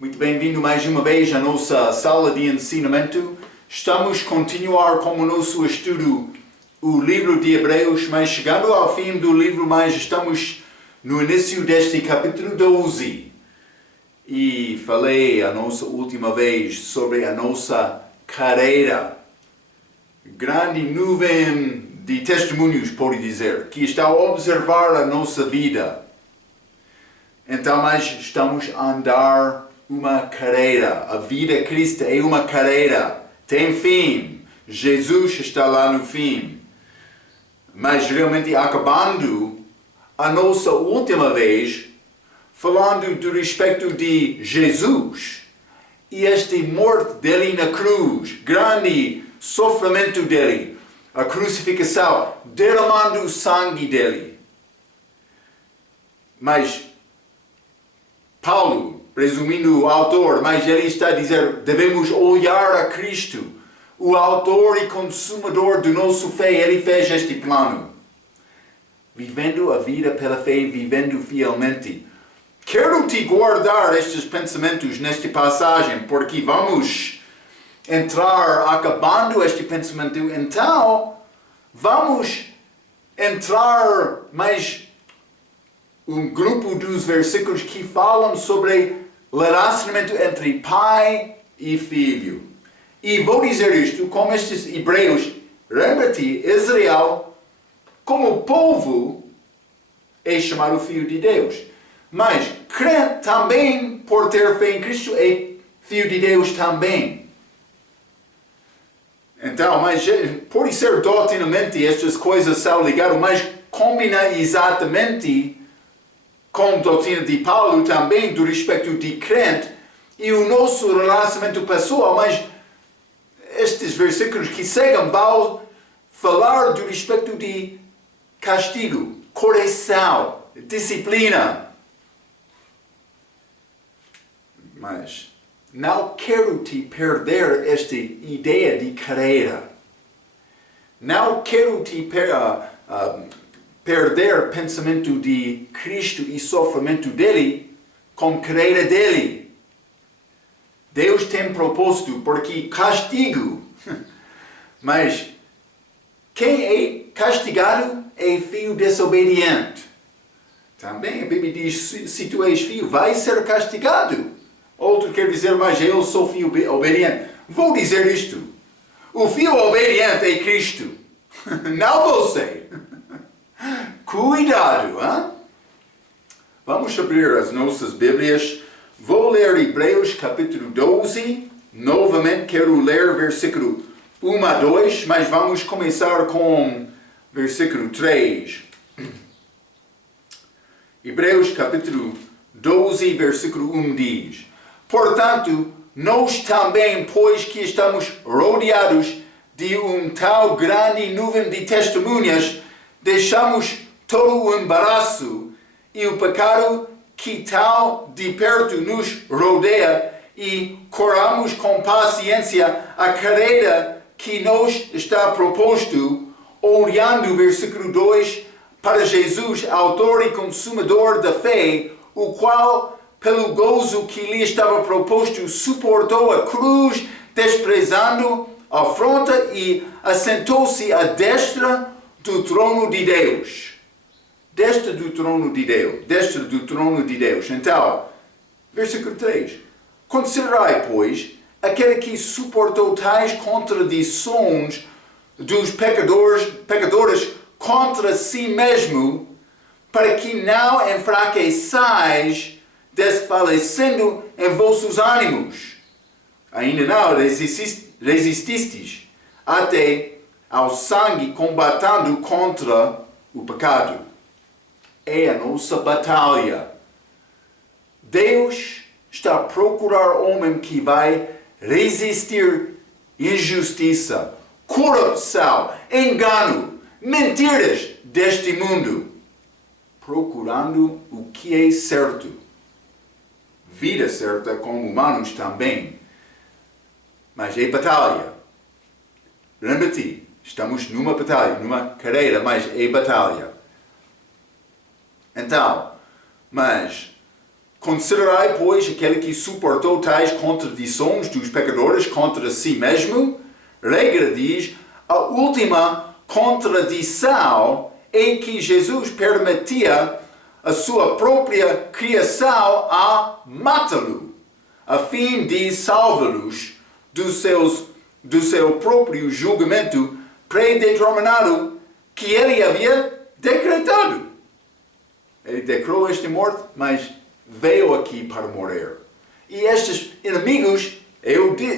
Muito bem-vindo mais uma vez à nossa sala de ensinamento. Estamos a continuar com o nosso estudo, o livro de Hebreus, mas chegando ao fim do livro, mas estamos no início deste capítulo 12. E falei a nossa última vez sobre a nossa carreira. Grande nuvem de testemunhos, pode dizer, que está a observar a nossa vida. Então, mas estamos a andar uma carreira. A vida cristã é uma carreira. Tem fim. Jesus está lá no fim. Mas realmente acabando a nossa última vez, falando do respeito de Jesus e esta morte dele na cruz, grande sofrimento dele, a crucificação, derramando o sangue dele. Mas Paulo, presumindo o autor, mas ele está a dizer, devemos olhar a Cristo, o autor e consumador do nosso fé. Ele fez este plano, vivendo a vida pela fé, vivendo fielmente. Quero te guardar estes pensamentos nesta passagem, porque vamos entrar acabando este pensamento. Então, vamos entrar mais um grupo dos versículos que falam sobre o relacionamento entre pai e filho. E vou dizer isto, como estes hebreus, lembra-te, Israel, como povo, é chamado filho de Deus. Mas crente também, por ter fé em Cristo, é filho de Deus também. Então, mas pode ser doutrinamente estas coisas são ligadas, mas combina exatamente com a doutrina de Paulo também, do respeito de crente, e o nosso relacionamento pessoal. Mas estes versículos que seguem vão falar do respeito de castigo, correção, disciplina. Mas não quero te perder esta ideia de carreira. Não quero te perder pensamento de Cristo e sofrimento dele com carreira dele. Deus tem propósito, porque castigo. Mas quem é castigado é filho desobediente. Também a Bíblia diz, se tu és filho, vai ser castigado. Outro quer dizer, mas eu sou filho obediente. Vou dizer isto. O filho obediente é Cristo. Não você. Cuidado, hein? Vamos abrir as nossas Bíblias. Vou ler Hebreus capítulo 12. Novamente quero ler versículo 1 a 2, mas vamos começar com versículo 3. Hebreus capítulo 12, versículo 1 diz: Portanto, nós também, pois que estamos rodeados de tal grande nuvem de testemunhas, deixamos todo o embaraço e o pecado que tal de perto nos rodeia e corramos com paciência a carreira que nos está proposto, olhando, versículo 2, para Jesus, autor e consumador da fé, o qual, pelo gozo que lhe estava proposto, suportou a cruz, desprezando a afronta e assentou-se à destra do trono de Deus. Destra do trono de Deus. Destra do trono de Deus. Então, versículo 3. Considerai, pois, aquele que suportou tais contradições dos pecadores contra si mesmo, para que não enfraqueçais, desfalecendo em vossos ânimos. Ainda não resististes até ao sangue, combatendo contra o pecado. É a nossa batalha. Deus está a procurar homem que vai resistir injustiça, corrupção, engano, mentiras deste mundo, procurando o que é certo. Vida certa como humanos também. Mas é batalha. Lembra-te, estamos numa batalha, numa carreira, mas é batalha. Então, mas Considerai, pois, aquele que suportou tais contradições dos pecadores contra si mesmo. Regra diz, a última contradição é que Jesus permitia a sua própria criação a matá-lo, a fim de salvá-los do seu próprio julgamento predeterminado que ele havia decretado. Ele declarou esta morte, mas veio aqui para morrer. E estes inimigos,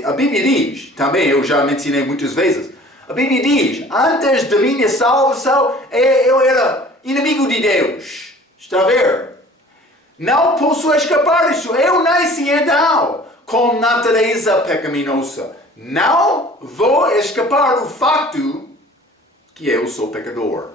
a Bíblia diz, também eu já mencionei muitas vezes, a Bíblia diz, antes da minha salvação, eu era inimigo de Deus. Está a ver? Não posso escapar disso. Eu nasci em Adão com natureza pecaminosa. Não vou escapar do facto que eu sou pecador.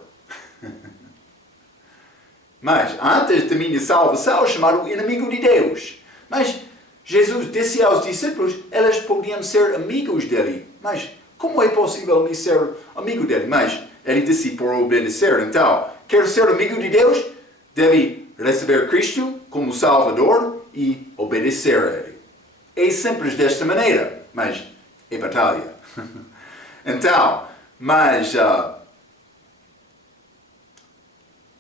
Mas antes da minha salvação, chamaram inimigo de Deus. Mas Jesus disse aos discípulos, eles podiam ser amigos dele. Mas como é possível me ser amigo dele? Mas ele disse por obedecer. Então, quer ser amigo de Deus? Deve receber Cristo como Salvador e obedecer a Ele. É simples desta maneira, mas é batalha. Então, mas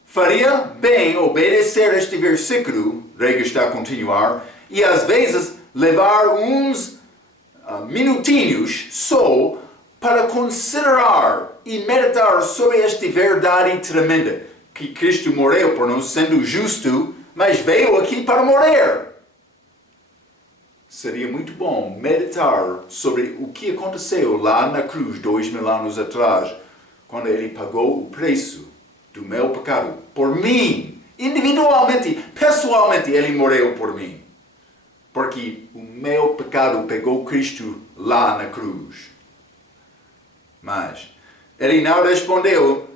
faria bem obedecer este versículo, regra está a continuar, e às vezes levar uns minutinhos só para considerar e meditar sobre esta verdade tremenda, que Cristo morreu por nós, sendo justo, mas veio aqui para morrer. Seria muito bom meditar sobre o que aconteceu lá na cruz 2000 anos atrás, quando Ele pagou o preço do meu pecado por mim. Individualmente, pessoalmente, Ele morreu por mim. Porque o meu pecado pegou Cristo lá na cruz. Mas Ele não respondeu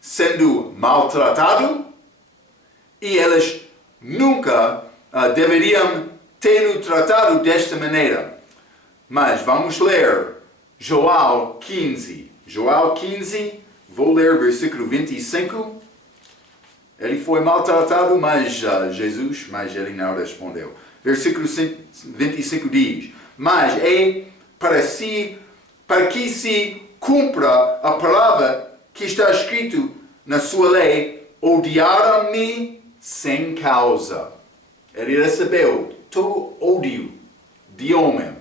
sendo maltratado, e eles nunca deveriam ter-o tratado desta maneira. Mas vamos ler João 15. João 15, vou ler versículo 25. Ele foi maltratado, mas mas ele não respondeu. Versículo 25 diz, mas é para que se cumpra a palavra que está escrito na sua lei, odiaram-me sem causa. Ele recebeu todo ódio de homem,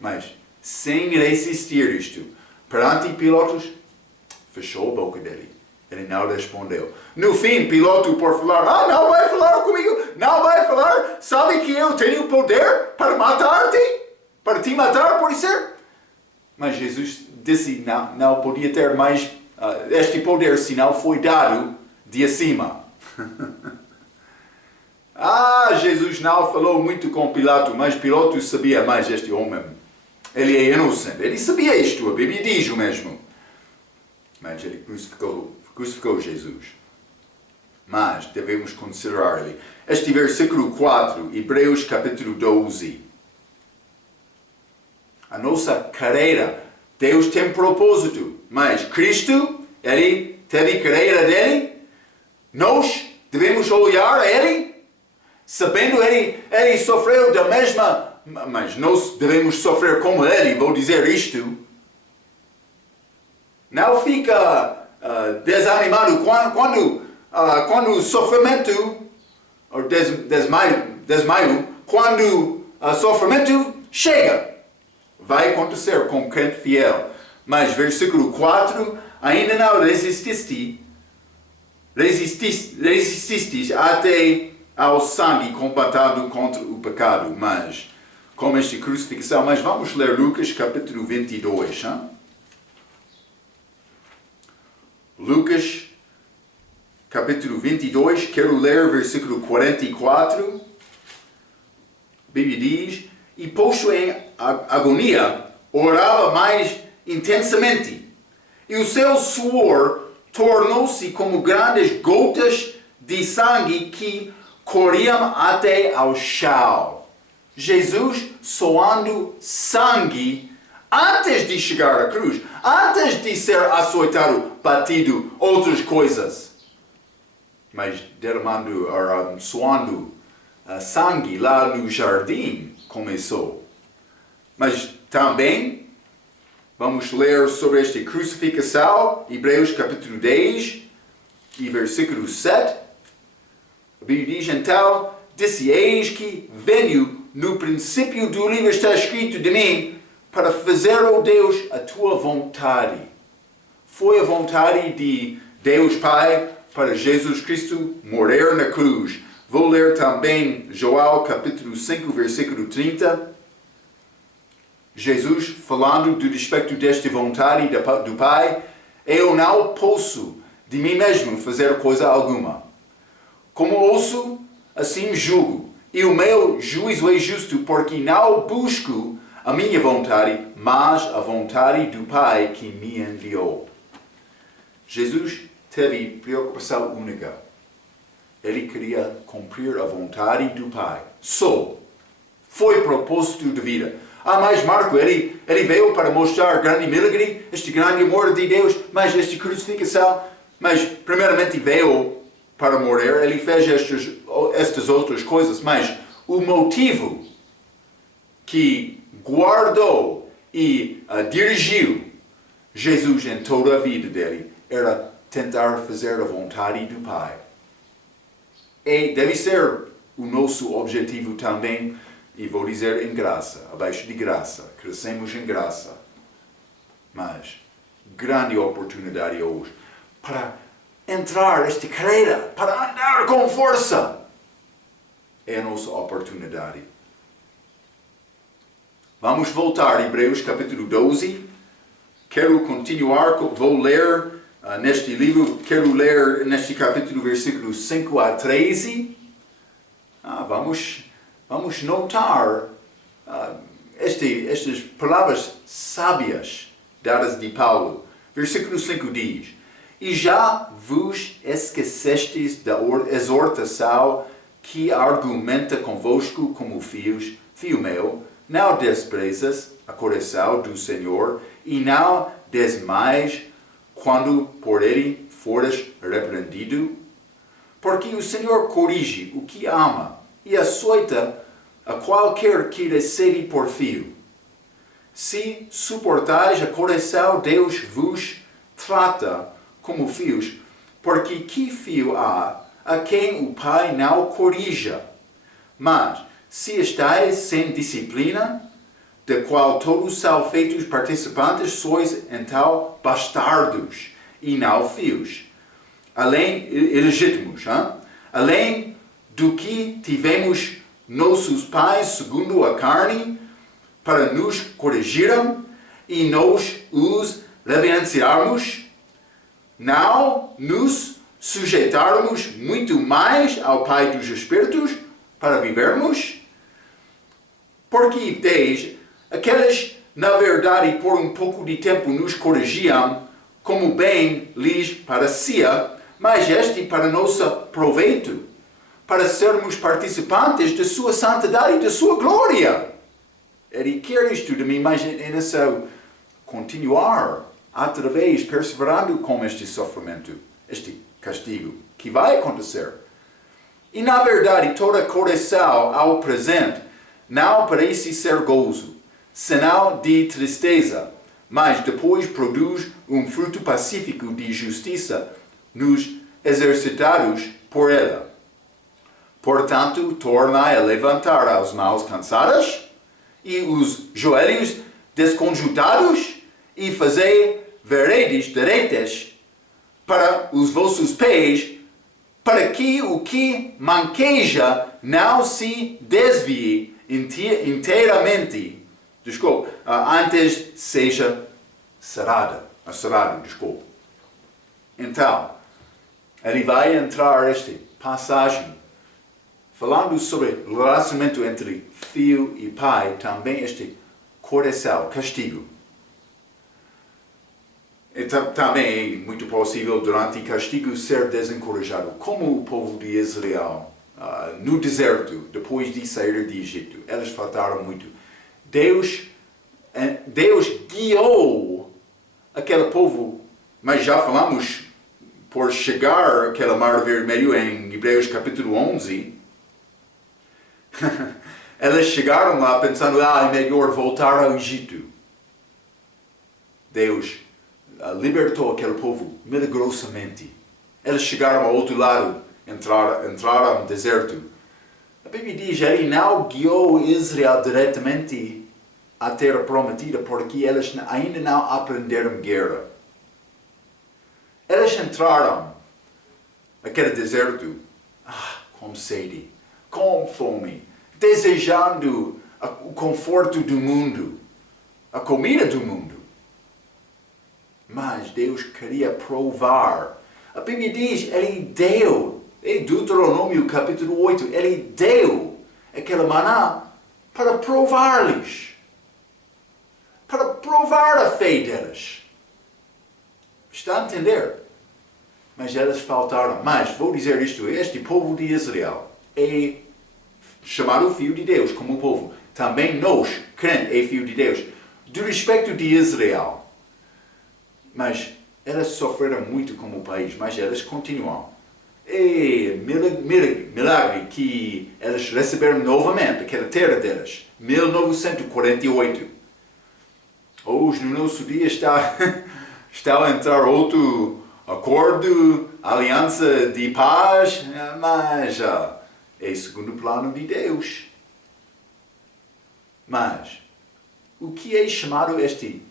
mas sem resistir isto. Perante Pilatos, fechou a boca dele. Ele não respondeu. No fim, Pilato, por falar, não vai falar comigo, não vai falar, sabe que eu tenho poder para matar-te? Para te matar, por isso? Mas Jesus disse, não podia ter mais este poder se não foi dado de acima. Jesus não falou muito com Pilato, mas Pilato sabia mais este homem. Ele é inocente, ele sabia isto, a Bíblia diz o mesmo. Mas ele crucificou Jesus. Mas devemos considerar ele. Este versículo 4, Hebreus capítulo 12. A nossa carreira, Deus tem propósito, mas Cristo, Ele teve carreira dele. Nós devemos olhar a Ele, sabendo Ele sofreu da mesma, mas nós devemos sofrer como Ele. Vou dizer isto. Não fica desanimado quando o sofrimento, ou desmaio, quando o sofrimento chega. Vai acontecer com o crente fiel. Mas versículo 4, ainda não resististe até ao sangue combatado contra o pecado. Mas, com esta crucifixão, mas vamos ler Lucas capítulo 22. Hein? Lucas capítulo 22, quero ler versículo 44. A Bíblia diz, e posto em agonia, orava mais intensamente, e o seu suor tornou-se como grandes gotas de sangue que corriam até ao chão. Jesus suando sangue antes de chegar à cruz, antes de ser açoitado, batido, outras coisas. Mas derramando, suando sangue lá no jardim começou. Mas também vamos ler sobre esta crucificação, Hebreus capítulo 10 e versículo 7. A Bíblia diz então, disse: eis que venho, no princípio do livro está escrito de mim, para fazer, ó Deus, a tua vontade. Foi a vontade de Deus Pai para Jesus Cristo morrer na cruz. Vou ler também Joel capítulo 5, versículo 30. Jesus falando do respeito desta vontade do Pai: eu não posso de mim mesmo fazer coisa alguma. Como ouço, assim julgo. E o meu juízo é justo, porque não busco a minha vontade, mas a vontade do Pai que me enviou. Jesus teve preocupação única. Ele queria cumprir a vontade do Pai. Só. Foi propósito de vida. Mas Marco, ele veio para mostrar grande milagre, este grande amor de Deus, mas esta crucificação, mas primeiramente veio para morrer, ele fez estas outras coisas, mas o motivo que guardou e dirigiu Jesus em toda a vida dele era tentar fazer a vontade do Pai. E deve ser o nosso objetivo também, e vou dizer em graça, abaixo de graça, crescemos em graça. Mas, grande oportunidade hoje para entrar nesta carreira, para andar com força. É a nossa oportunidade. Vamos voltar a Hebreus capítulo 12. Quero continuar, vou ler neste livro, quero ler neste capítulo versículos 5 a 13. Vamos notar estas palavras sábias dadas de Paulo. Versículo 5 diz: e já vos esquecestes da exortação que argumenta convosco como filhos, filho meu, não desprezas a correção do Senhor, e não desmaies quando por ele fores repreendido, porque o Senhor corrige o que ama e açoita a qualquer que recebe por filho. Se suportais a correção, Deus vos trata como filhos, porque que filho há a quem o Pai não corrija? Mas, se estáis sem disciplina, da qual todos são feitos participantes, sois então bastardos e não filhos. Além, ilegítimos, além do que tivemos nossos pais segundo a carne, para nos corrigirem e nós os reverenciarmos, não nos sujeitarmos muito mais ao Pai dos Espíritos para vivermos? Porque desde aqueles, na verdade, por um pouco de tempo nos corrigiam, como bem lhes parecia, mas este para nosso proveito, para sermos participantes de sua santidade e de sua glória. Ele quer isto de mim, mas ainda só continuar através, perseverando com este sofrimento, este castigo, que vai acontecer. E na verdade, toda correção ao presente não parece ser gozo, senão de tristeza, mas depois produz um fruto pacífico de justiça nos exercitados por ela. Portanto, tornai a levantar as mãos cansadas e os joelhos desconjuntados, e fazei veredas direitas para os vossos pés, para que o que manqueja não se desvie inteiramente, antes seja sarado. Então, ele vai entrar esta passagem falando sobre o relacionamento entre filho e pai, também este correção, castigo. E também é muito possível durante o castigo ser desencorajado, como o povo de Israel no deserto, depois de sair de Egito. Eles faltaram muito. Deus guiou aquele povo, mas já falamos por chegar àquele mar vermelho em Hebreus capítulo 11, Elas chegaram lá pensando, é melhor voltar ao Egito. Deus libertou aquele povo milagrosamente. Eles chegaram ao outro lado, entraram no deserto. A Bíblia diz, ele não guiou Israel diretamente à terra prometida, porque eles ainda não aprenderam guerra. Eles entraram naquele deserto, com sede, com fome, desejando o conforto do mundo, a comida do mundo. Mas Deus queria provar. A Bíblia diz, ele deu, em Deuteronômio capítulo 8, ele deu aquela maná para provar-lhes. Para provar a fé deles. Está a entender? Mas eles faltaram. Mas vou dizer isto, este povo de Israel é chamado filho de Deus como povo. Também nós, crentes, é filho de Deus. Do respeito de Israel. Mas eles sofreram muito como país, mas eles continuam. É milagre que eles receberam novamente aquela terra deles. 1948. Hoje, no nosso dia, está a entrar outro acordo, aliança de paz, mas é segundo o plano de Deus. Mas, o que é chamado este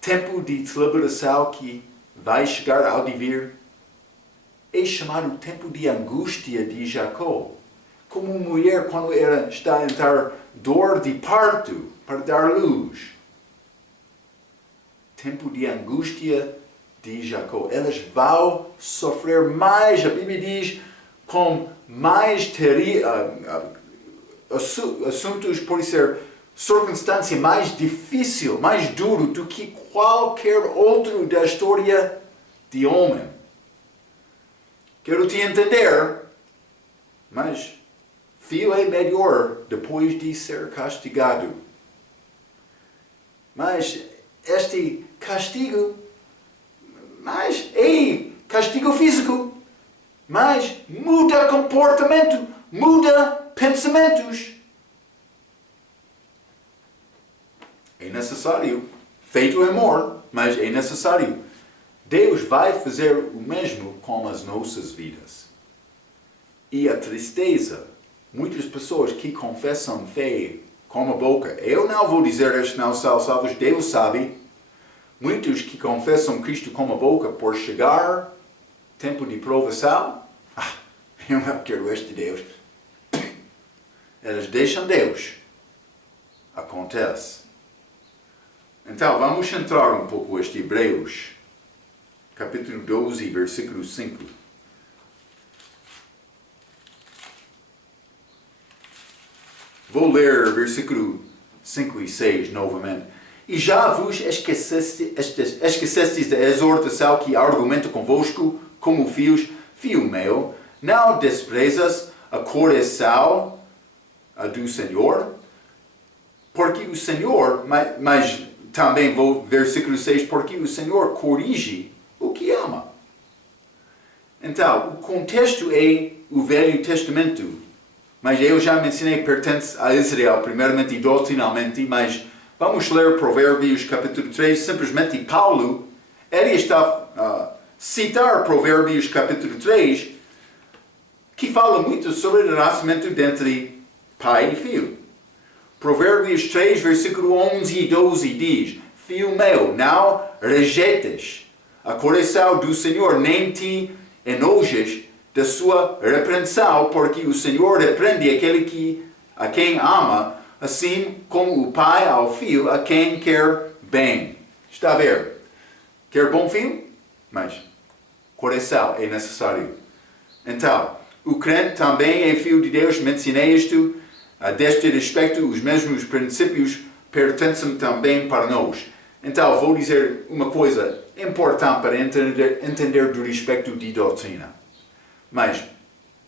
tempo de celebração que vai chegar ao de vir? É chamado o tempo de angústia de Jacó. Como mulher quando está a entrar dor de parto para dar luz. Tempo de angústia de Jacó. Elas vão sofrer mais, a Bíblia diz, com mais assuntos, por ser circunstância mais difícil, mais duro do que qualquer outro da história de homem. Quero te entender, mas filho é melhor depois de ser castigado. Mas este castigo, mas é castigo físico, mas muda comportamento, muda pensamentos. É necessário, feito amor, mas é necessário. Deus vai fazer o mesmo com as nossas vidas. E a tristeza, muitas pessoas que confessam fé com a boca, eu não vou dizer eles não são salvos, Deus sabe. Muitos que confessam Cristo com a boca por chegar tempo de provação, eu não quero este Deus. Eles deixam Deus. Acontece. Então, vamos entrar um pouco este Hebreus, capítulo 12, versículo 5. Vou ler versículo 5 e 6 novamente. E já vos esquecestes da exortação que argumento convosco como filhos, filho meu, não desprezas a correção do Senhor, porque o Senhor, mas também vou versículo 6, porque o Senhor corrige o que ama. Então, o contexto é o Velho Testamento, mas eu já mencionei, pertence a Israel, primeiramente e doutrinalmente, mas vamos ler Provérbios capítulo 3, simplesmente Paulo, ele está a citar Provérbios capítulo 3, que fala muito sobre o relacionamento entre pai e filho. Provérbios 3, versículo 11 e 12 diz: Filho meu, não rejeites a correção do Senhor, nem te enojes da sua repreensão, porque o Senhor repreende aquele a quem ama, assim como o pai ao filho, a quem quer bem. Está a ver? Quer bom filho? Mas correção é necessário. Então, o crente também é filho de Deus, mencionei isto. Deste respeito, os mesmos princípios pertencem também para nós. Então, vou dizer uma coisa importante para entender do respeito de doutrina. Mas,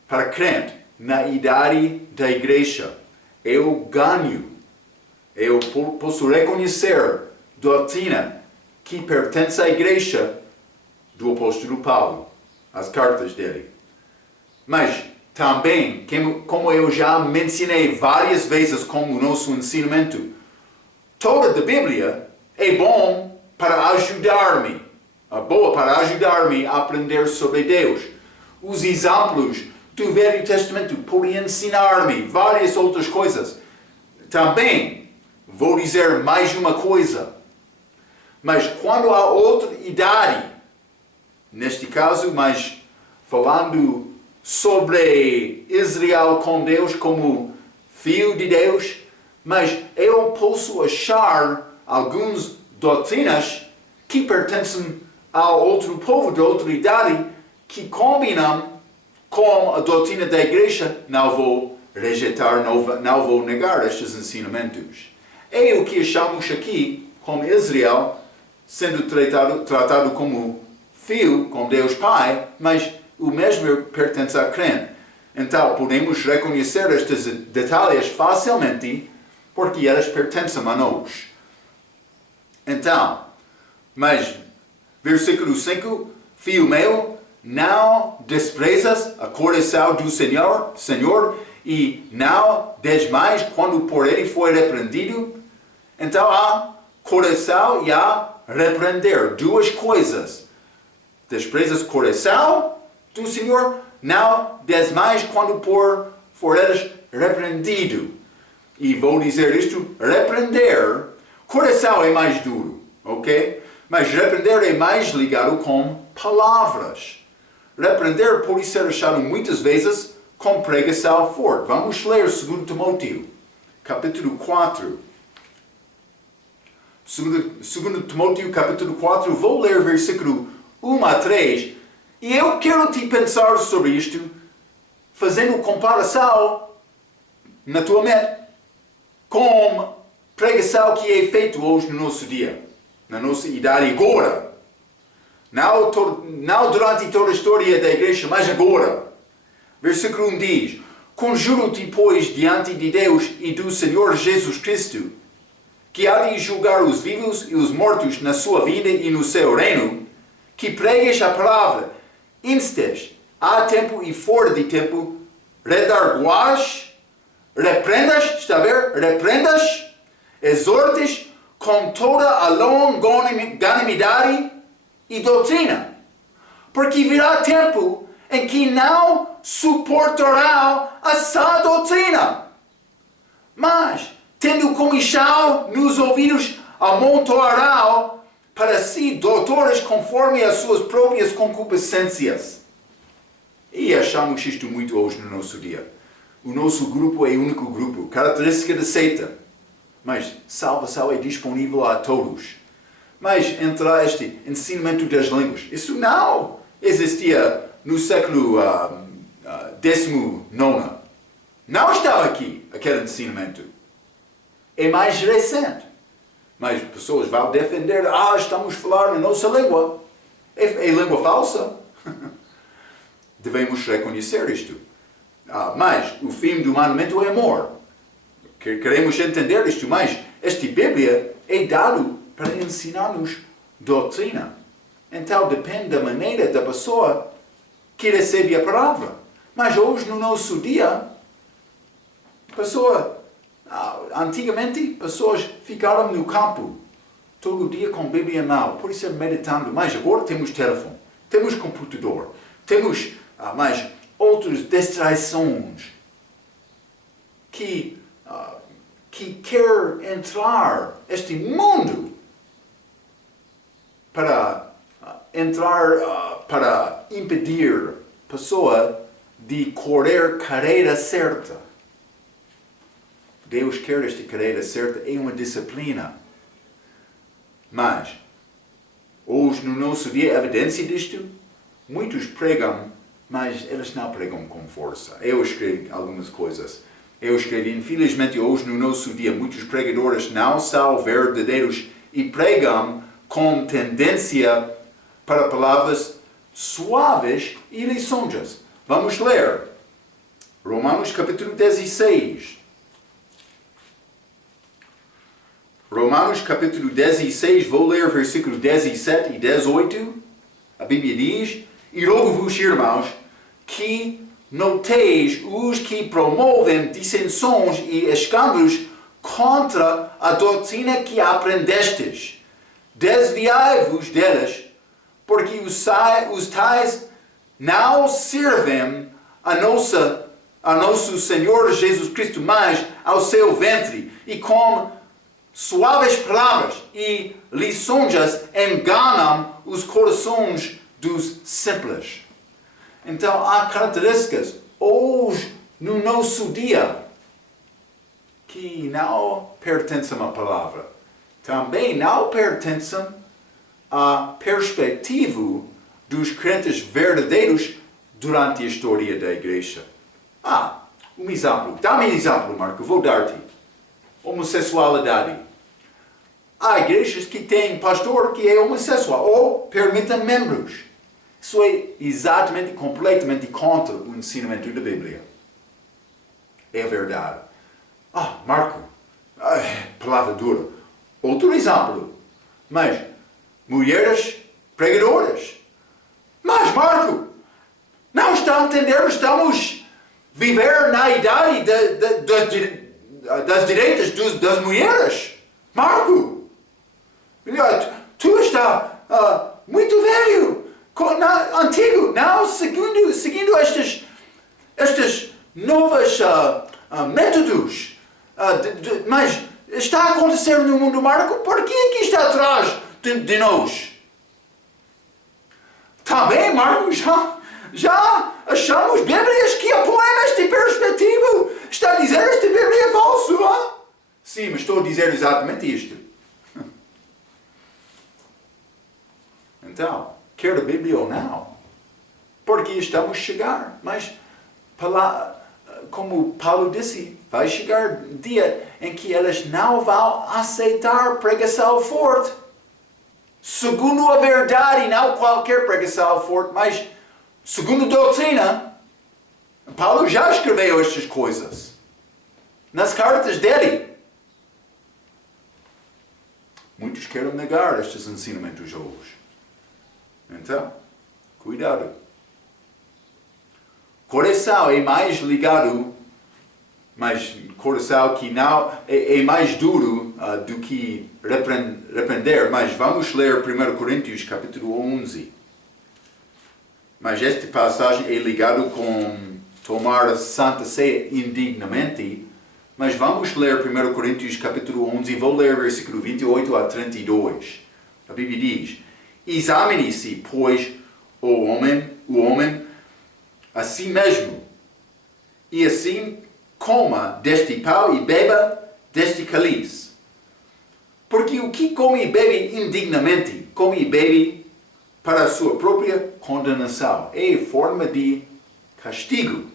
para crente, na idade da igreja, eu ganho, eu posso reconhecer doutrina que pertence à igreja do apóstolo Paulo, as cartas dele. Mas também, como eu já mencionei várias vezes como nosso ensinamento, toda a Bíblia é bom para ajudar-me, para ajudar-me a aprender sobre Deus. Os exemplos do Velho Testamento podem ensinar-me várias outras coisas. Também vou dizer mais uma coisa. Mas quando há outra idade, neste caso, mas falando sobre Israel com Deus como filho de Deus, mas eu posso achar algumas doutrinas que pertencem a outro povo de outra idade que combinam com a doutrina da igreja. Não vou rejeitar, não vou negar estes ensinamentos. É o que achamos aqui como Israel sendo tratado como filho com Deus Pai, mas o mesmo pertence a crente. Então podemos reconhecer estes detalhes facilmente porque eles pertencem a nós. Então, mas versículo 5, filho meu, não desprezas a correção do Senhor, e não desmais quando por ele foi repreendido. Então há correção e há repreender, duas coisas. Desprezas correção do Senhor, não desmais quando for eles repreendido. E vou dizer isto, repreender, correção é mais duro, ok? Mas repreender é mais ligado com palavras. Repreender pode ser achado muitas vezes com pregação forte. Vamos ler 2 Timóteo, capítulo 4. 2 Timóteo, capítulo 4, vou ler versículo 1 a 3. E eu quero te pensar sobre isto, fazendo comparação na tua mente com pregação que é feita hoje no nosso dia, na nossa idade agora. Não durante toda a história da igreja, mas agora. Versículo 1 diz: Conjuro-te, pois, diante de Deus e do Senhor Jesus Cristo, que há de julgar os vivos e os mortos na sua vida e no seu reino, que pregues a palavra, instes, há tempo e fora de tempo, redarguas, reprendas, está a ver? Reprendas, exortes com toda a longanimidade e doutrina. Porque virá tempo em que não suportarão a sã doutrina, mas, tendo comichão nos ouvidos, amontoarão para si doutores conforme as suas próprias concupiscências. E achamos isto muito hoje no nosso dia. O nosso grupo é o único grupo, característica da seita. Mas salvação é disponível a todos. Mas entra este ensinamento das línguas. Isso não existia no século XIX. Não estava aqui aquele ensinamento. É mais recente. Mas pessoas vão defender, estamos a falar na nossa língua. É língua falsa. Devemos reconhecer isto. Mas o fim do mandamento é amor. Queremos entender isto, mas esta Bíblia é dado para ensinar-nos doutrina. Então depende da maneira da pessoa que recebe a palavra. Mas hoje, no nosso dia, antigamente, pessoas ficaram no campo todo o dia com a Bíblia em mão, por isso meditando. Mas agora temos telefone, temos computador, temos mais outras distrações que quer entrar este mundo para impedir a pessoa de correr carreira certa. Deus quer esta carreira certa, é uma disciplina. Mas, hoje no nosso dia, a evidência disto, muitos pregam, mas eles não pregam com força. Eu escrevi algumas coisas. Infelizmente, hoje no nosso dia, muitos pregadores não são verdadeiros e pregam com tendência para palavras suaves e lisonjas. Vamos ler Romanos capítulo 16. Romanos capítulo 16, vou ler versículos 17 e 18. A Bíblia diz: E rogo-vos, irmãos, que noteis os que promovem dissensões e escândalos contra a doutrina que aprendestes. Desviai-vos delas, porque os tais não servem a nosso Senhor Jesus Cristo, mas ao seu ventre, e com suaves palavras e lisonjas enganam os corações dos simples. Então, há características hoje no nosso dia que não pertencem à palavra. Também não pertencem à perspectiva dos crentes verdadeiros durante a história da igreja. Um exemplo. Dá-me um exemplo, Marco. Vou dar-te. Homossexualidade. Há igrejas que têm pastor que é homossexual ou permitem membros. Isso é exatamente, completamente contra o ensinamento da Bíblia. É verdade. Marco, palavra dura. Outro exemplo. Mas, mulheres pregadoras. Mas, Marco, não está a entender, estamos a viver na idade das direitas das mulheres. Marco, tu está muito velho. Antigo, não seguindo estes novos métodos. Mas está a acontecer no mundo, Marco, por que aqui está atrás de nós? Também, Marco, já achamos Bíblias que apoiam esta perspectiva. Está a dizer esta Bíblia é falso, Sim, mas estou a dizer exatamente isto. Então, quer a Bíblia ou não, porque estamos a chegar, mas como Paulo disse, vai chegar um dia em que elas não vão aceitar pregação forte, segundo a verdade, não qualquer pregação forte, mas segundo a doutrina. Paulo já escreveu estas coisas nas cartas dele. Muitos querem negar estes ensinamentos hoje. Então, cuidado. Coração é mais ligado, mas coração que não é mais duro do que repreender. Mas vamos ler 1 Coríntios capítulo 11. Mas esta passagem é ligado com tomar a Santa Ceia indignamente. Mas vamos ler 1 Coríntios capítulo 11 e vou ler versículo 28 a 32. A Bíblia diz: examine-se, pois, o homem a si mesmo, e assim coma deste pão e beba deste cálice. Porque o que come e bebe indignamente, come e bebe para a sua própria condenação. É forma de castigo.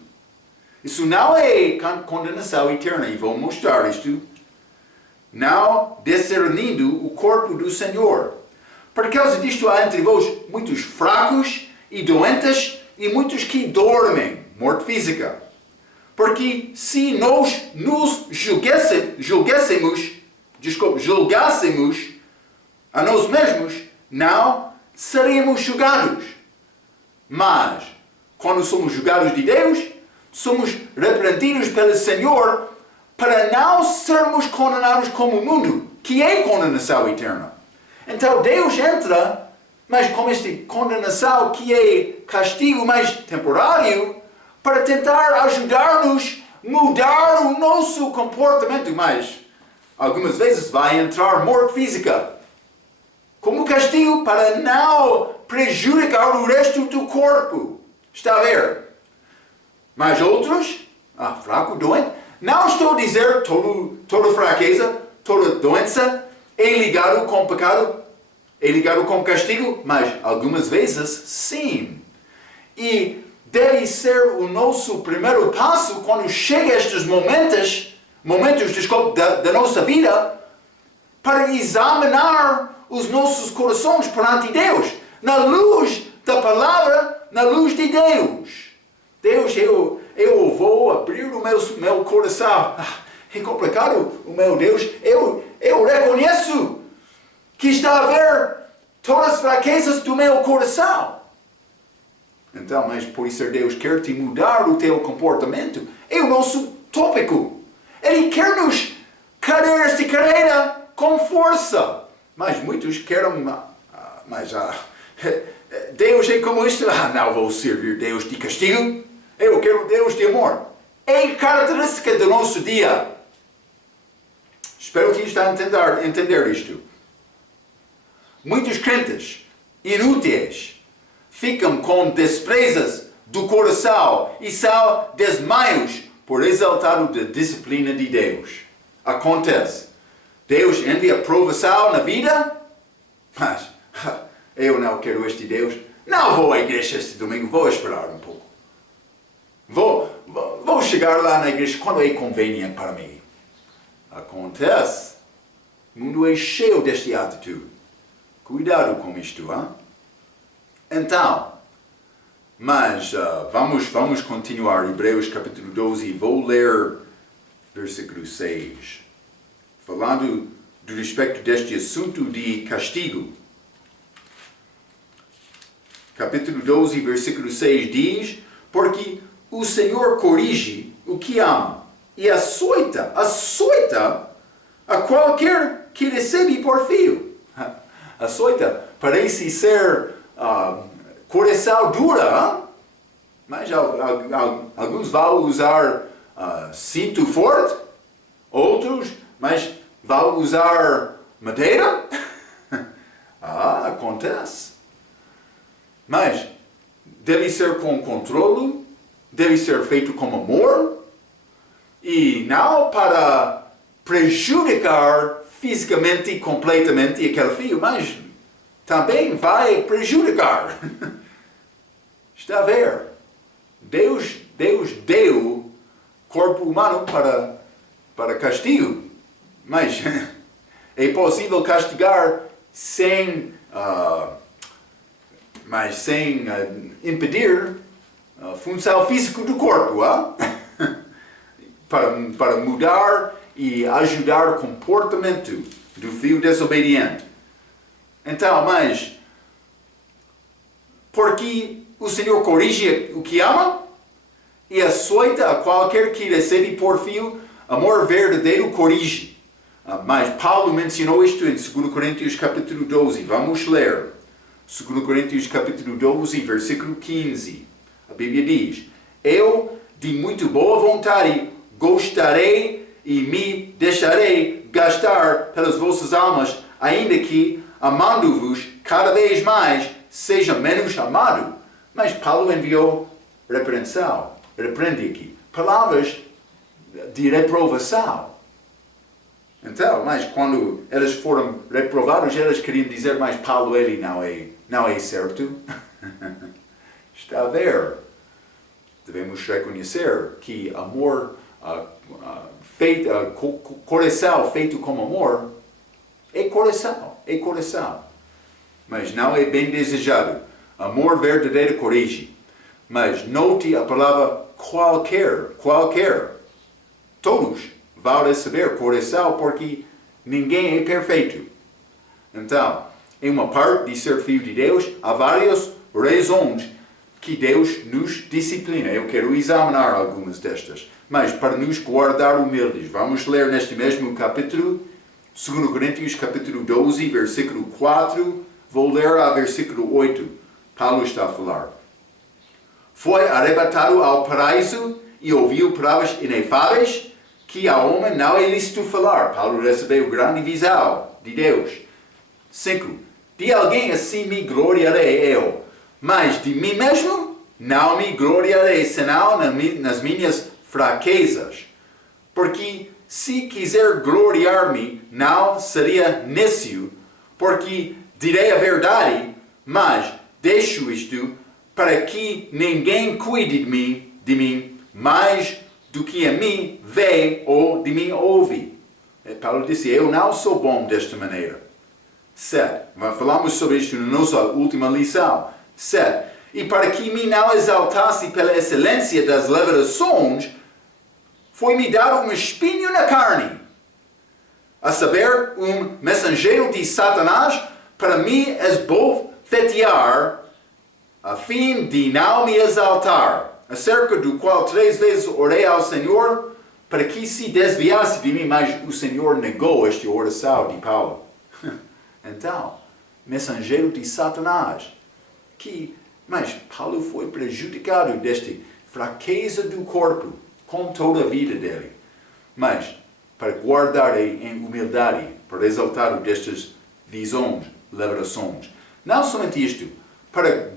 Isso não é condenação eterna, e vou mostrar isto. Não discernindo o corpo do Senhor. Por causa disto há entre vós muitos fracos e doentes e muitos que dormem, morte física. Porque se nós nos julgássemos a nós mesmos, não seríamos julgados. Mas, quando somos julgados de Deus, somos repreendidos pelo Senhor para não sermos condenados como o mundo, que é condenação eterna. Então Deus entra, mas com esta condenação que é castigo mais temporário, para tentar ajudar-nos a mudar o nosso comportamento. Mas algumas vezes vai entrar morte física, como castigo para não prejudicar o resto do corpo. Está a ver? Mas outros, fraco, doente, não estou a dizer toda fraqueza, toda doença é ligado com pecado, é ligado com castigo, mas algumas vezes sim. E deve ser o nosso primeiro passo quando chega a estes momentos da nossa vida, para examinar os nossos corações perante Deus, na luz da palavra, na luz de Deus. Deus, eu vou abrir o meu coração. É complicado, o meu Deus. Eu reconheço que está a ver todas as fraquezas do meu coração. Então, mas por isso Deus quer te mudar o teu comportamento. É o nosso tópico. Ele quer nos cair esta carreira com força. Mas muitos querem... Deus é como isto. Não vou servir Deus de castigo. Eu quero Deus de amor. É característica do nosso dia. Espero que está a entender isto. Muitos crentes inúteis ficam com desprezas do coração e são desmaios por exaltar a disciplina de Deus. Acontece. Deus envia provação na vida, mas eu não quero este Deus. Não vou à igreja este domingo, vou esperar um pouco. Vou chegar lá na igreja quando é conveniente para mim. Acontece. O mundo é cheio desta atitude. Cuidado com isto, hein? Então, mas vamos continuar. Hebreus capítulo 12, vou ler versículo 6. Falando do respeito deste assunto de castigo. Capítulo 12, versículo 6 diz: porque o Senhor corrige o que ama e açoita a qualquer que recebe por fio. Açoita parece ser coração dura, hein? Mas alguns vão usar cinto forte, outros, mas vão usar madeira. Acontece. Mas deve ser com controle, deve ser feito com amor, e não para prejudicar fisicamente e completamente aquele fio, mas também vai prejudicar. Está a ver? Deus deu corpo humano para castigo, mas é possível castigar sem impedir a função física do corpo, para mudar e ajudar o comportamento do filho desobediente. Então, mas porque o Senhor corrige o que ama e açoita a qualquer que recebe por fio, amor verdadeiro corrige. Mas Paulo mencionou isto em 2 Coríntios capítulo 12. Vamos ler. 2 Coríntios capítulo 12, versículo 15. A Bíblia diz: eu, de muito boa vontade, gostarei e me deixarei gastar pelas vossas almas, ainda que, amando-vos cada vez mais, seja menos amado. Mas Paulo enviou repreensão. Repreende aqui. Palavras de reprovação. Então, mas quando eles foram reprovados, eles queriam dizer, mas Paulo, ele não é certo. Está a ver. Devemos reconhecer que amor, coração feito com amor, é coração. Mas não é bem desejado. Amor verdadeiro corrige. Mas note a palavra qualquer. Todos vão receber coração porque ninguém é perfeito. Então, em uma parte de ser filho de Deus, há várias razões que Deus nos disciplina. Eu quero examinar algumas destas. Mas para nos guardar humildes, vamos ler neste mesmo capítulo, 2 Coríntios capítulo 12, versículo 4, vou ler a versículo 8. Paulo está a falar. Foi arrebatado ao paraíso e ouviu palavras inefáveis que ao homem não é lícito falar. Paulo recebeu grande visão de Deus. 5. De alguém assim me gloriarei eu, mas de mim mesmo não me gloriarei, senão nas minhas fraquezas. Porque se quiser gloriar-me, não seria nécio, porque direi a verdade, mas deixo isto para que ninguém cuide de mim mais do que a mim vê ou de mim ouve. Paulo disse, eu não sou bom desta maneira. 7. Falamos sobre isto na nossa última lição. 7. E para que me não exaltasse pela excelência das revelações, foi-me dado um espinho na carne, a saber, um mensageiro de Satanás, para me esbofetear a fim de não me exaltar, acerca do qual 3 vezes orei ao Senhor, para que se desviasse de mim, mas o Senhor negou esta oração de Paulo. Então, mensageiro de Satanás, mas Paulo foi prejudicado desta fraqueza do corpo, com toda a vida dele. Mas, para guardar em humildade, para resultado destas visões, revelações. Não somente isto, para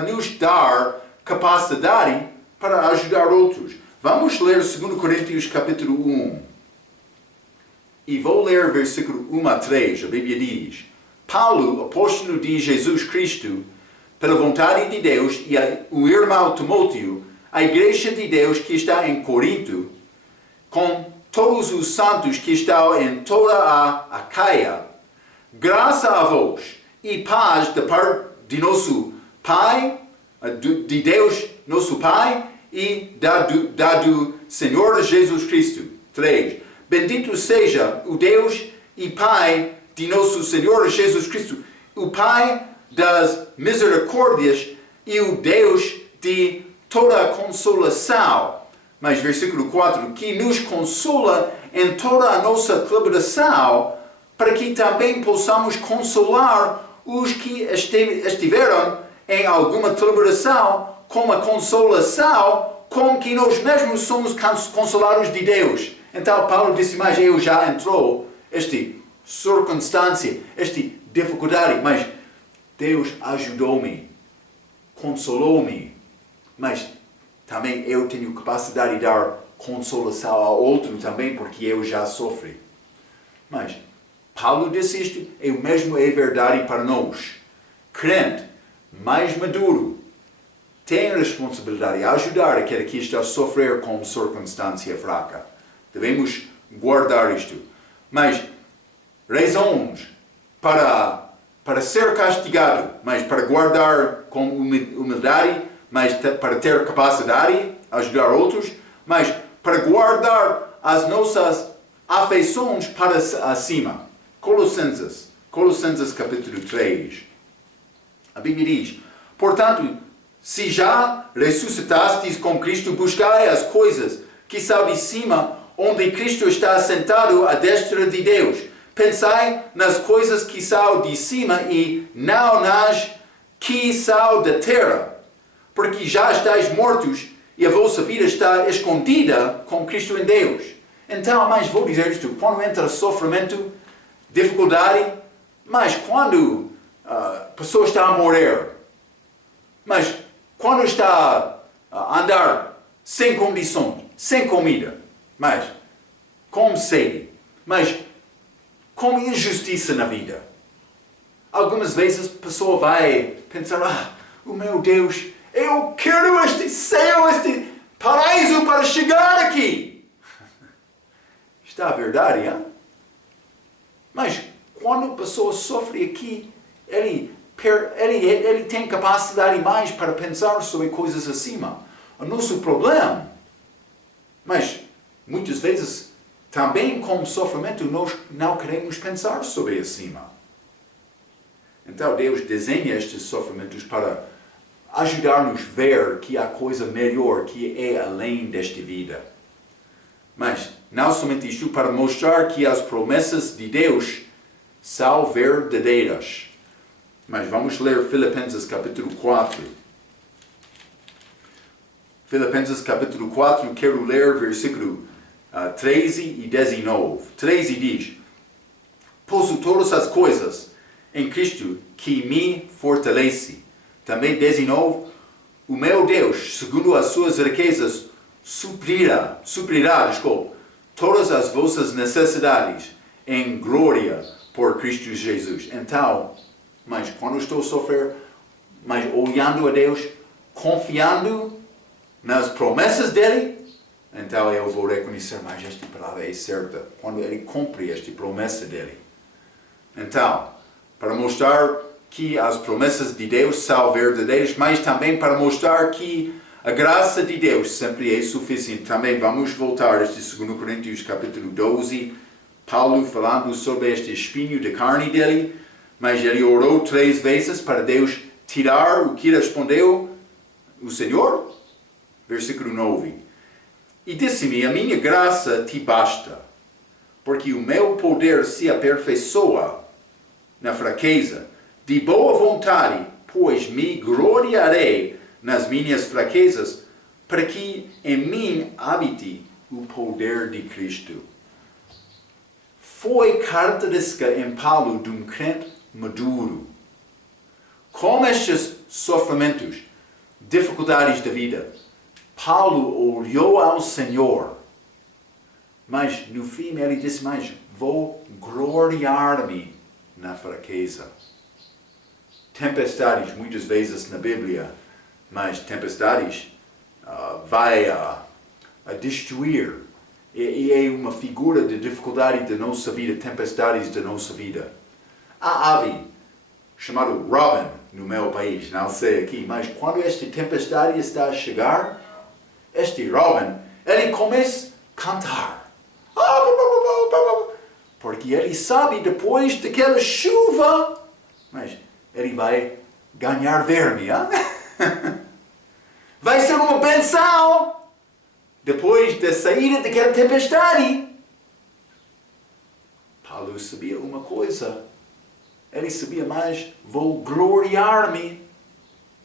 nos dar capacidade para ajudar outros. Vamos ler 2 Coríntios capítulo 1. E vou ler versículo 1 a 3. A Bíblia diz: Paulo, apóstolo de Jesus Cristo, pela vontade de Deus, e o irmão Timóteo, a igreja de Deus que está em Corinto, com todos os santos que estão em toda a Acaia, graça a vós e paz da parte de nosso Pai, de Deus nosso Pai e do Senhor Jesus Cristo. 3. Bendito seja o Deus e Pai de nosso Senhor Jesus Cristo, o Pai das misericórdias e o Deus de toda a consolação. Mas versículo 4, que nos consola em toda a nossa tribulação, para que também possamos consolar os que estiveram em alguma tribulação, com a consolação com que nós mesmos somos consolados de Deus. Então Paulo disse, mas eu já entrou esta circunstância, esta dificuldade, mas Deus ajudou-me, consolou-me, mas também eu tenho capacidade de dar consolação ao outro também, porque eu já sofri. Mas Paulo disse isto, e o mesmo é verdade para nós. Crente mais maduro tem a responsabilidade de ajudar aquele que está a sofrer com circunstância fraca. Devemos guardar isto. Mas razões para ser castigado, mas para guardar com humildade, mas para ter capacidade de ajudar outros, mas para guardar as nossas afeições para acima. Colossenses capítulo 3. A Bíblia diz, portanto, se já ressuscitastes com Cristo, buscai as coisas que são de cima, onde Cristo está assentado à destra de Deus. Pensai nas coisas que são de cima e não nas que são da terra, porque já estáis mortos e a vossa vida está escondida com Cristo em Deus. Então, mas vou dizer isto, quando entra sofrimento, dificuldade, mas quando a pessoa está a morrer, mas quando está a andar sem condições, sem comida, mas com sede, mas com injustiça na vida. Algumas vezes a pessoa vai pensar, o meu Deus, eu quero este céu, este paraíso para chegar aqui. Está a verdade, hein? Mas quando a pessoa sofre aqui, ele tem capacidade mais para pensar sobre coisas acima. O nosso problema, mas muitas vezes também com sofrimento nós não queremos pensar sobre acima. Então Deus desenha estes sofrimentos para ajudar-nos a ver que há coisa melhor que é além desta vida. Mas não somente isto, para mostrar que as promessas de Deus são verdadeiras. Mas vamos ler Filipenses capítulo 4. Filipenses capítulo 4, quero ler versículo 13 e 19. 13 diz, posso todas as coisas em Cristo que me fortalece. Também 19, o meu Deus, segundo as suas riquezas, suprirá, todas as vossas necessidades em glória por Cristo Jesus. Então, mas quando estou a sofrer, mas olhando a Deus, confiando nas promessas dele, então eu vou reconhecer, mas esta palavra é certa, quando ele cumpre esta promessa dele. Então, para mostrar que as promessas de Deus são verdadeiras, mas também para mostrar que a graça de Deus sempre é suficiente. Também vamos voltar a este 2 Coríntios capítulo 12, Paulo falando sobre este espinho de carne dele, Mas ele orou 3 vezes para Deus tirar o que respondeu o Senhor. Versículo 9. E disse-me, a minha graça te basta, porque o meu poder se aperfeiçoa na fraqueza. De boa vontade, pois me gloriarei nas minhas fraquezas, para que em mim habite o poder de Cristo. Foi característica em Paulo de um crente maduro. Com estes sofrimentos, dificuldades da vida, Paulo olhou ao Senhor, mas no fim ele disse, mas vou gloriar-me na fraqueza. Tempestades, muitas vezes na Bíblia, mas tempestades vai a destruir. E é uma figura de dificuldade da nossa vida, tempestades da nossa vida. Há ave chamado Robin no meu país, não sei aqui, mas quando esta tempestade está a chegar, este Robin, ele começa a cantar. Porque ele sabe depois daquela chuva, mas ele vai ganhar verme, hein? Vai ser uma benção depois da saída daquela tempestade. Paulo sabia uma coisa. Ele sabia mais, vou gloriar-me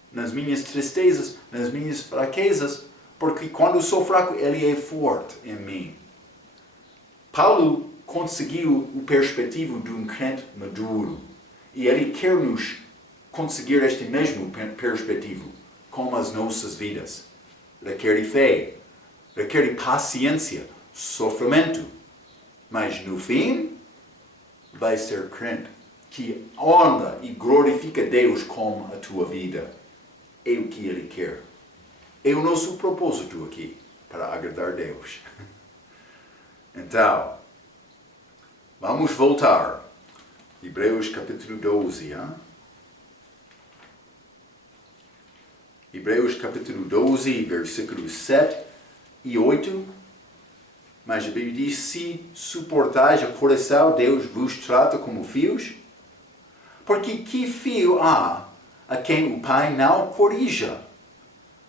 nas minhas tristezas, nas minhas fraquezas, porque quando sou fraco, ele é forte em mim. Paulo conseguiu o perspectivo de um crente maduro. E ele quer nos conseguir este mesmo perspectivo com as nossas vidas. Requer fé, requer paciência, sofrimento. Mas no fim, vai ser crente que honra e glorifica Deus com a tua vida. É o que Ele quer. É o nosso propósito aqui, para agradar Deus. Então, vamos voltar. Hebreus capítulo 12. Hein? Hebreus capítulo 12, versículos 7 e 8. Mas a Bíblia diz, se suportais a correção, Deus vos trata como filhos. Porque que filho há a quem o pai não corrija?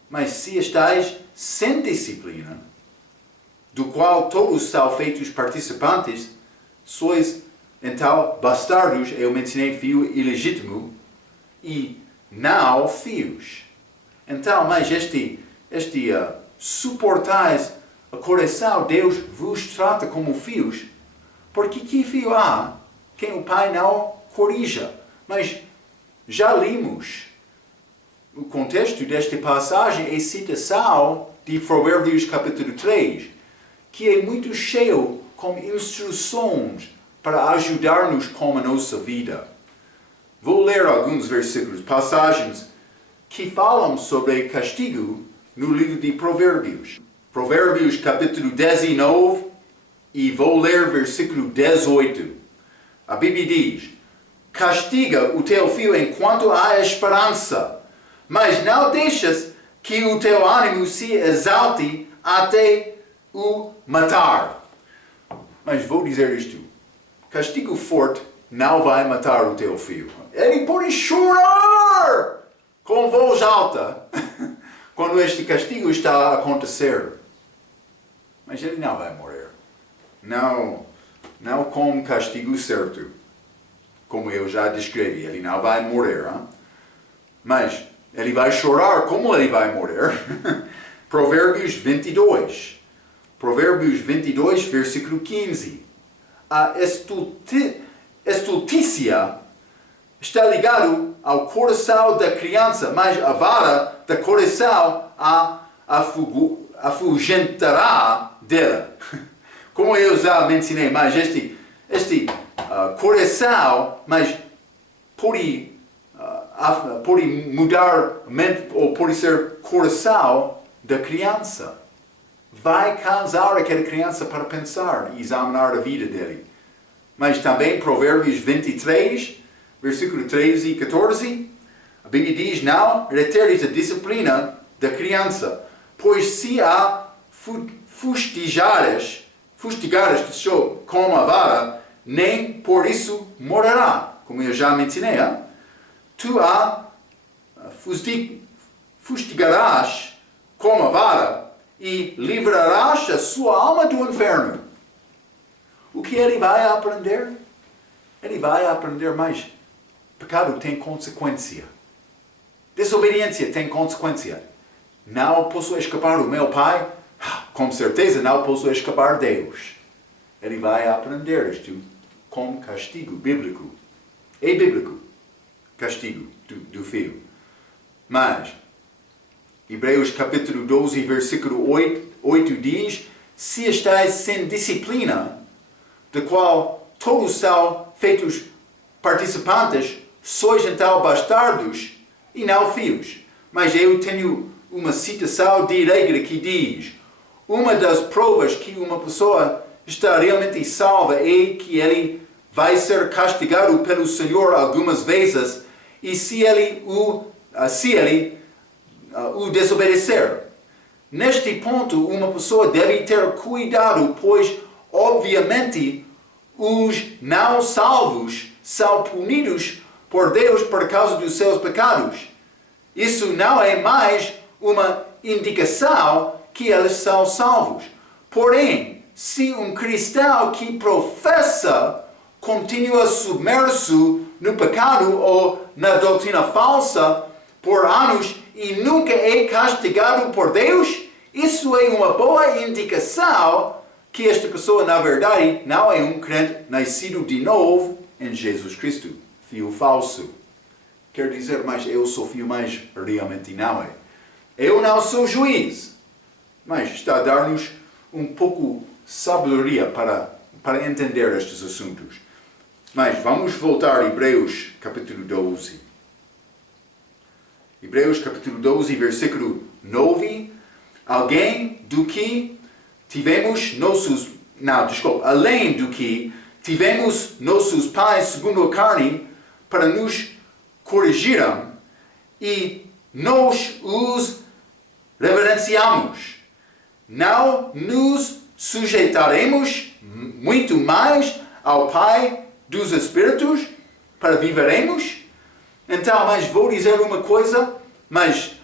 Mas se estáis sem disciplina, do qual todos são feitos participantes, sois então bastardos, eu mencionei filho ilegítimo, e não filhos. Então, mas suportais a correção, Deus vos trata como filhos, porque que filho há quem o pai não corrija? Mas já lemos o contexto desta passagem é citação de Provérbios capítulo 3, que é muito cheio com instruções para ajudar-nos com a nossa vida. Vou ler alguns versículos, passagens que falam sobre castigo no livro de Provérbios. Provérbios capítulo 19 e vou ler versículo 18. A Bíblia diz, castiga o teu filho enquanto há esperança, mas não deixas que o teu ânimo se exalte até o matar. Mas vou dizer isto, castigo forte não vai matar o teu filho. Ele pode chorar com voz alta quando este castigo está a acontecer. Mas ele não vai morrer. Não com castigo certo. Como eu já descrevi, ele não vai morrer. Hein? Mas ele vai chorar como ele vai morrer. Provérbios 22. Provérbios 22, versículo 15. A estultícia está ligado ao coração da criança, mas a vara da correção a afugentará dela. Como eu já mencionei, mas este correção, mas pode mudar a mente, ou pode ser correção da criança. Vai cansar aquela criança para pensar e examinar a vida dele. Mas também Provérbios 23, versículo 13 e 14, a Bíblia diz, não reteres a disciplina da criança, pois se a fustigares com a vara, nem por isso morrerá. como eu já mencionei, tu a fustigarás com a vara e livrarás a sua alma do inferno. O que ele vai aprender? Ele vai aprender mais. Pecado tem consequência. Desobediência tem consequência. Não posso escapar do meu pai? Com certeza não posso escapar de Deus. Ele vai aprender isto com castigo bíblico. É bíblico. Castigo do filho. Mas, Hebreus capítulo 12, versículo 8 diz: se estáis sem disciplina, da qual todos são feitos participantes, sois então bastardos e não filhos. Mas eu tenho uma citação direta que diz: uma das provas que uma pessoa está realmente salva é que ele vai ser castigado pelo Senhor algumas vezes, e se ele o desobedecer. Neste ponto, uma pessoa deve ter cuidado, pois, obviamente, os não salvos são punidos por Deus por causa dos seus pecados. Isso não é mais uma indicação que eles são salvos. Porém, se um cristão que professa continua submerso no pecado ou na doutrina falsa por anos e nunca é castigado por Deus, isso é uma boa indicação que esta pessoa, na verdade, não é um crente nascido de novo em Jesus Cristo, filho falso. Quer dizer, mas eu sou filho, mas realmente não é. Eu não sou juiz, mas está a dar-nos um pouco de sabedoria para entender estes assuntos. Mas vamos voltar a Hebreus capítulo 12. Hebreus capítulo 12, versículo 9. Além do que tivemos nossos pais segundo a carne para nos corrigirem, e nós os reverenciamos. Não nos sujeitaremos muito mais ao Pai dos Espíritos para viveremos? Então, mas vou dizer uma coisa, mas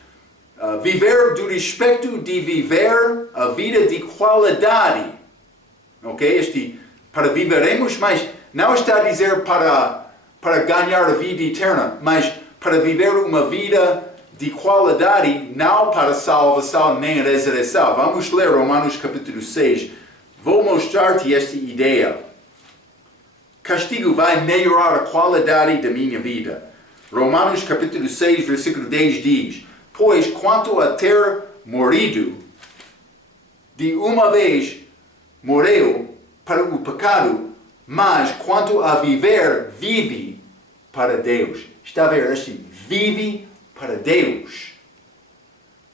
viver do respeito de viver a vida de qualidade. Ok? Para viveremos, mas não está a dizer para ganhar a vida eterna, mas para viver uma vida de qualidade, não para salvação nem ressurreição. Vamos ler Romanos capítulo 6. Vou mostrar-te esta ideia. Castigo vai melhorar a qualidade da minha vida. Romanos capítulo 6, versículo 10 diz: pois quanto a ter morrido, de uma vez morreu para o pecado, mas quanto a viver, vive para Deus. Está a ver? Vive para Deus.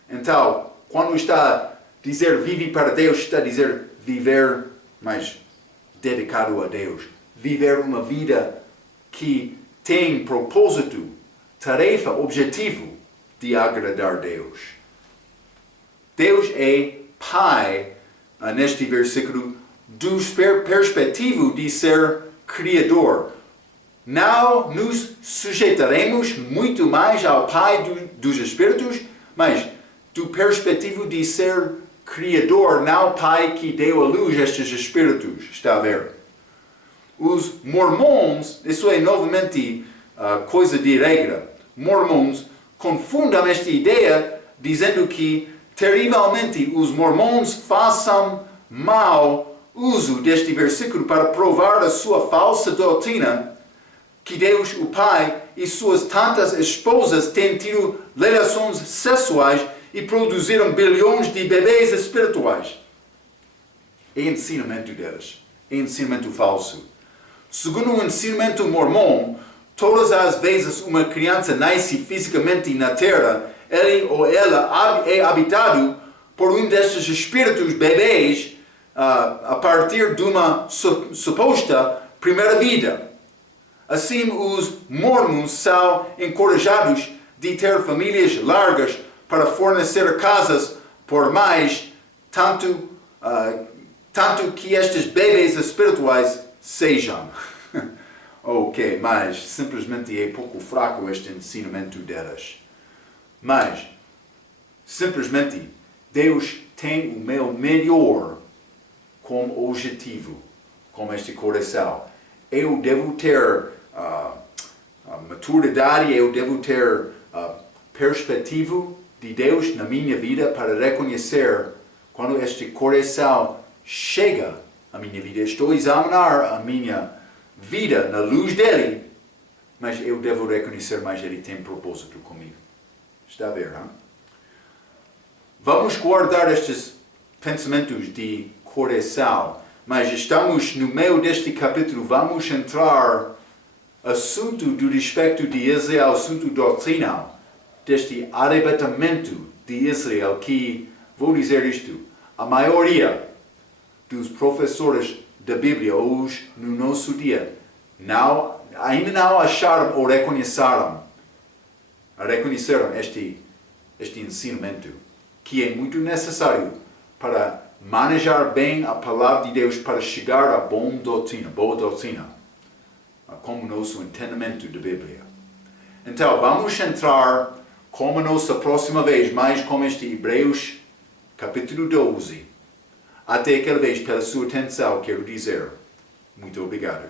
Então, quando está a dizer vive para Deus, está a dizer viver, mas dedicado a Deus. Viver uma vida que tem propósito, tarefa, objetivo de agradar a Deus. Deus é Pai, neste versículo, do perspectivo de ser Criador. Não nos sujeitaremos muito mais ao Pai dos Espíritos, mas do perspectivo de ser Criador, não Pai que deu à luz estes Espíritos. Está a ver? Os mormons, isso é novamente coisa de regra. Mormons confundem esta ideia dizendo que terrivelmente os mormons façam mau uso deste versículo para provar a sua falsa doutrina que Deus, o Pai, e suas tantas esposas têm tido relações sexuais e produziram bilhões de bebês espirituais. É ensinamento deles. É ensinamento falso. Segundo o ensinamento mormon, todas as vezes uma criança nasce fisicamente na terra, ele ou ela é habitado por um destes espíritos bebês a partir de uma suposta primeira vida. Assim, os mormons são encorajados de ter famílias largas para fornecer casas por mais, tanto que estes bebês espirituais sejam. Ok, mas simplesmente é pouco fraco este ensinamento delas. Mas, simplesmente, Deus tem o meu melhor como objetivo, como este coração. Eu devo ter maturidade, eu devo ter perspectiva de Deus na minha vida para reconhecer quando este coração chega à minha vida. Estou a examinar a minha vida na luz dele, mas eu devo reconhecer mais ele tem propósito comigo. Está a ver, não? Vamos guardar estes pensamentos de coração, mas estamos no meio deste capítulo, vamos entrar assunto do respeito de Israel, assunto doutrinal, deste arrebatamento de Israel, que, vou dizer isto, a maioria dos professores da Bíblia hoje, no nosso dia, ainda não acharam ou reconheceram este ensinamento, que é muito necessário para manejar bem a palavra de Deus, para chegar a boa doutrina, como nosso entendimento da Bíblia. Então, vamos entrar como nossa próxima vez, mais com este Hebreus, capítulo 12. Até aquela vez, pela sua atenção, quero dizer muito obrigado.